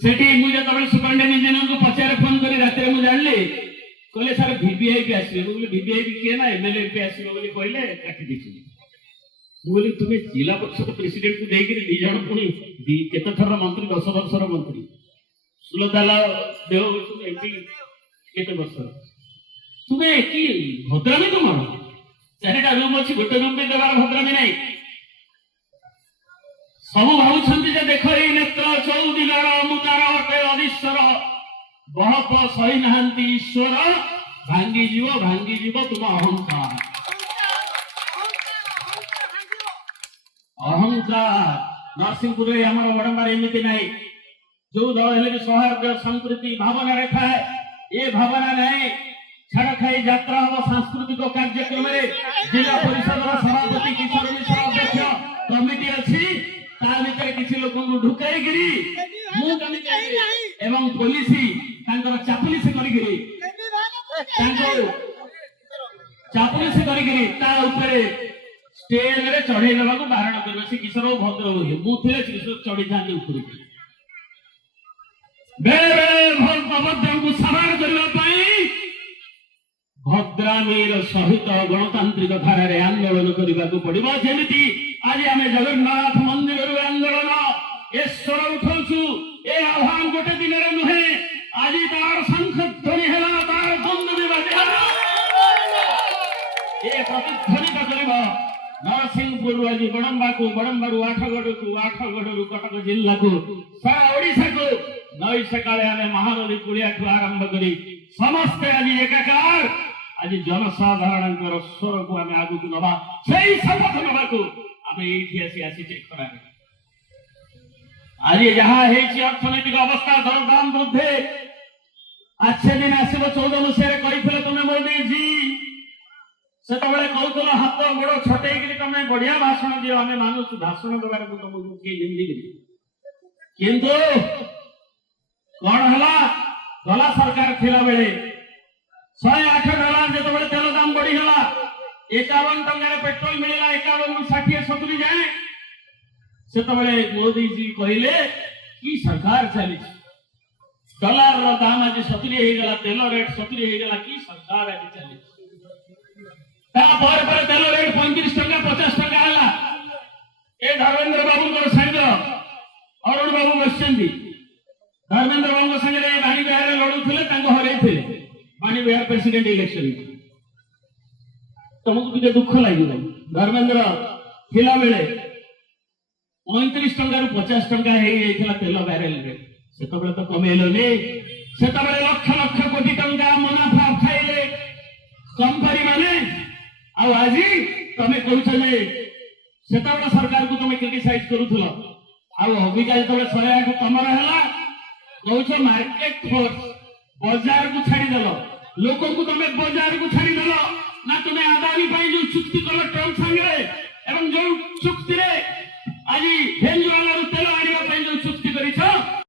सेठी मुझे तबले superintendent engineer को पचारे फोन करी रात में जानली कहले सर वीवीआईपी आसबे बोले वीवीआईपी किए ना एमएलए एमपी आसबे बोली कहले काटी देछि बोली तुम्हें जिला परिषद प्रेसिडेंट को देकर दी जण पुणी केते थर मंत्री 10 वर्षर मंत्री सुलताला देव एमपी केते वर्ष तुम्हें की भद्रामी तुम चारिटा रूम अच्छी गोटे रूम भी देवार भद्रामी नहीं सब भावुंट देख ये नेत्र चौदिगर मुदार अटे अधीश्वर बहप सही नहांती ईश्वर भांगी जीव तुम अहंकार अहंकार नरसिंहपुर बड़ंबार एमती ना जो दल हेले सौहार्द संस्कृति भावना रेखा ये भावना नहीं छाड़ खाई यात्रा हम सांस्कृतिक कार्यक्रम जिला परिषद सभापति किशोर मिश्र अध्यक्ष कमिटी अच्छी किसी लोक ढुकाई एवं पुलिस चापुलिस स्टेज रे चढ़े देवा बारण कर किशोर भद्र हुए मुझे चढ़ी था बेले बेले अभद्र को सवार करने भद्रामीर सहित गणतांत्रिक धारा आंदोलन करने को पड़ो जमी आज आम जगन्नाथ मंदिर आंदोलन ए स्वर उठाऊ ए आह्वान गोटे दिन नुहे आज तार शंख ध्वनि है तार बंद भी बाजे ए प्रतिध्वनित कर नरसिंहपुर आज बड़ंबा को बड़ंबार आठगढ़ कटक जिला को सारा ओडिशा को नई सकाले आम महानदी कुड़िया ठू आरंभ करी समस्ते आज एकाकार आज जनसाधारण स्वर को आम आगू नवा से शपथ नवा आज जहाँ अर्थनैतिक अवस्था दरदाम वृद्धि अच्छे दिन आसब 14 मसीह तुम्हें मोदी जी से कहूल हाथ गोड़ छटे तुम्हें बढ़िया भाषण दियो आम मानुष भाषण देवार तुमको किंतु कौन है गला सरकार थिला बेले 108 डॉलर जो तेल दाम बढ़ीगला 51 टंकार पेट्रोल मिलला 51 रु 60 70 जाए से मोदी जी कहले कि सरकार चली डॉलर रो दाम आज 70 हे गला तेल रेट 70 हे गला कि सरकार आज चली ता पर तेल रेट 35 टंका 50 टंका हला ए धर्मेंद्र बाबू को संग अरुण बाबू बसचंदी धर्मेंद्र बाबू संग रे बाणी बिहार लड़ुथिले तांको हरैथिले बाणी बिहार प्रेसिडेंट इलेक्शन तुमको टे दुख लगे धर्मेंद्र थिला बेले 35 टंका 50 टंका तेल बैरेल से तो कमेलनि से लक्ष लक्ष कोटी टंका मुनाफा खाइले कंपनी माने आज तुम कह सरकार को तुम क्रिटिसाइज करूल अबिका जो 108 तुम कह मार्केट फोर्स बाजार को छाड़देल लोक को तुम बाजार को छाड़देल ना तुम्हें आदानी जो चुक्ति कल ट्रम्प संगे जो चुक्ति